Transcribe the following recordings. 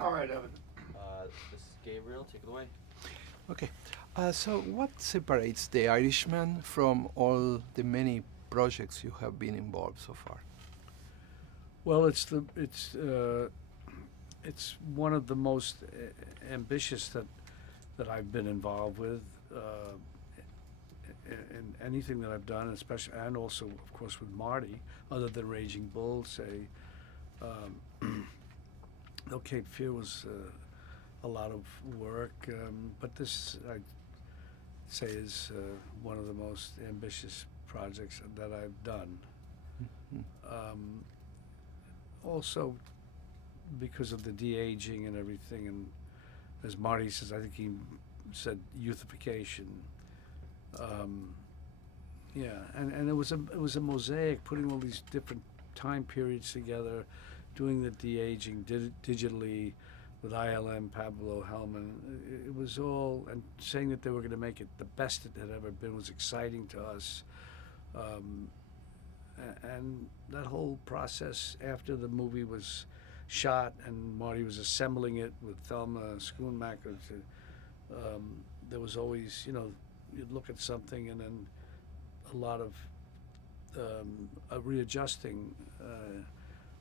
All right, Evan. This is Gabriel. Take it away. Okay. So, what separates The Irishman from all the many projects you have been involved so far? Well, it's one of the most ambitious that I've been involved with. In anything that I've done, especially and also, of course, with Marty, other than Raging Bull, say, No Cape Fear was a lot of work, but this I'd say is one of the most ambitious projects that I've done. Mhm. Also, because of the de-aging and everything, and as Marty says, I think he said youthification. Yeah, and it was a mosaic, putting all these different time periods together, doing the de-aging digitally with ILM, Pablo Hellman. It was all, and saying that they were going to make it the best it had ever been was exciting to us. And that whole process after the movie was shot and Marty was assembling it with Thelma Schoonmaker, there was always, you'd look at something and then a lot of readjusting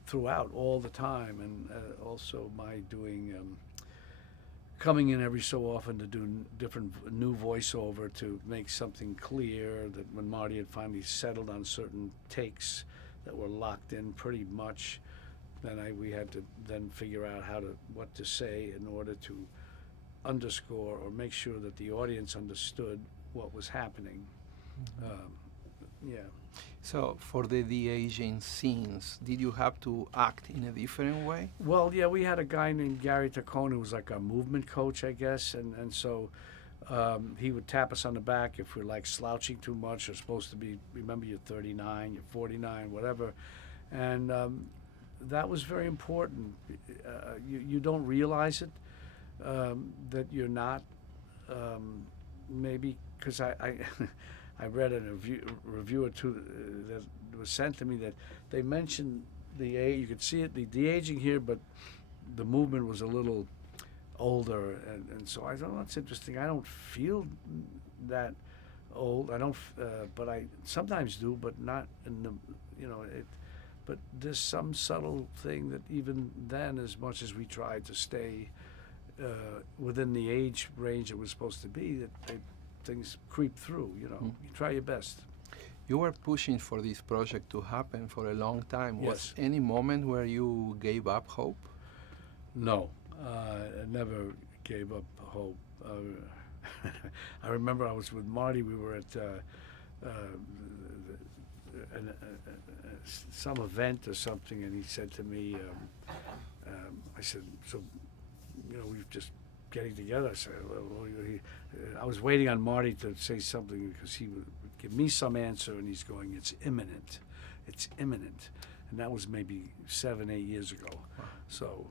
throughout all the time, and also my doing coming in every so often to do different new voiceover to make something clear, that when Marty had finally settled on certain takes that were locked in pretty much, then we had to then figure out what to say in order to underscore or make sure that the audience understood what was happening. Yeah. So, for the de-aging scenes, did you have to act in a different way? Well, yeah, we had a guy named Gary Taccone who was like a movement coach, I guess, and so he would tap us on the back if we're like slouching too much or supposed to be, remember, you're 39, you're 49, whatever. And that was very important. You don't realize it, that you're not, maybe, because I I read in a review or two that was sent to me that they mentioned you could see it, the de-aging here, but the movement was a little older, and so I thought, that's interesting. I don't feel that old. I don't, but I sometimes do, but not in the, but there's some subtle thing that even then, as much as we tried to stay within the age range it was supposed to be, that things creep through. You try your best. You were pushing for this project to happen for a long time. Yes. Was any moment where you gave up hope? No, I never gave up hope. I remember I was with Marty. We were at some event or something, and he said to me, I said, so, we've just getting together. I said, I was waiting on Marty to say something because he would give me some answer, and he's going, it's imminent. It's imminent. And that was maybe 7, 8 years ago. Wow. So,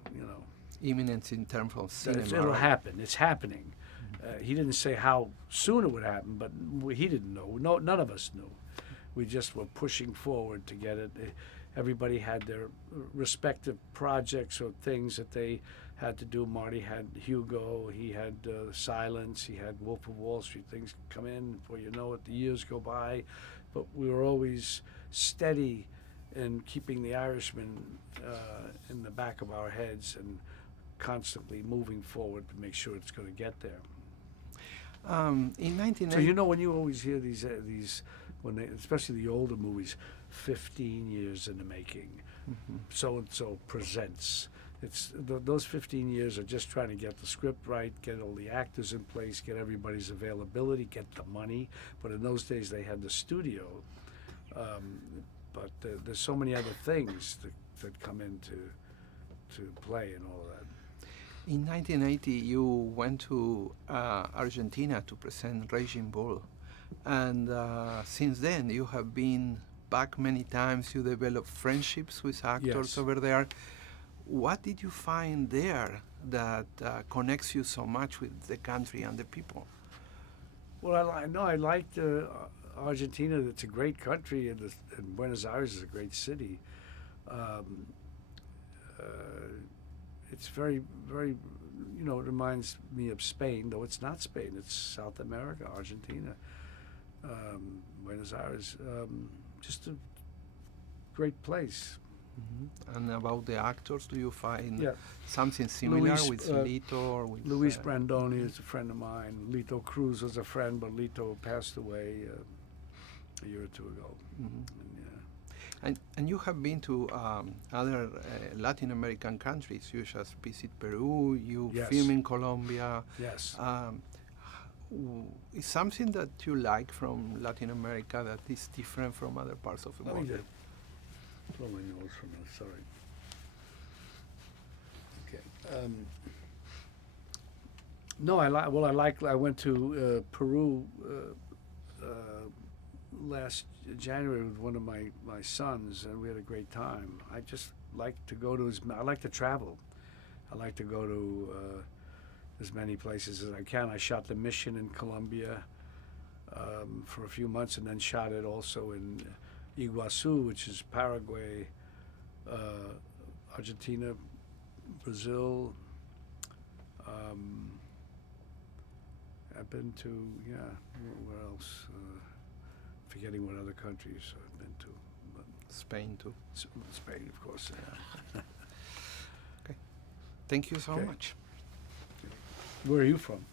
Imminent in terms of cinema. it'll right? happen. It's happening. He didn't say how soon it would happen, but he didn't know. No, none of us knew. We just were pushing forward to get it. Everybody had their respective projects or things that they had to do. Marty had Hugo, he had Silence, he had Wolf of Wall Street. Things come in before you know it, the years go by, but we were always steady in keeping The Irishman in the back of our heads and constantly moving forward to make sure it's going to get there. In 1980, So when you always hear these when they, especially the older movies, 15 years in the making, so and so presents. It's those 15 years are just trying to get the script right, get all the actors in place, get everybody's availability, get the money. But in those days they had the studio. But there's so many other things that come into play and all of that. In 1980, you went to Argentina to present Raging Bull. And since then, you have been back many times. You developed friendships with actors Yes. over there. What did you find there that connects you so much with the country and the people? Well, I liked Argentina. It's a great country, and Buenos Aires is a great city. it's very, very, it reminds me of Spain, though it's not Spain. It's South America, Argentina, Buenos Aires. Just a great place. And about the actors, do you find Yeah. something similar Luis, with Lito or with Luis Brandoni is a friend of mine. Lito Cruz was a friend, but Lito passed away a year or two ago. And, And you have been to other Latin American countries. You just visit Peru. You Yes. film in Colombia. yes. Is something that you like from Latin America that is different from other parts of the Let me world? just blow my nose for a minute. Sorry. Okay. No, I went to Peru last January with one of my sons, and we had a great time. I just like to go to I like to travel. I like to go to as many places as I can. I shot The Mission in Colombia for a few months, and then shot it also in Iguazu, which is Paraguay, Argentina, Brazil. I've been to, where else? Forgetting what other countries I've been to. But Spain too. Spain, of course. Yeah. Thank you so Okay. much. Where are you from?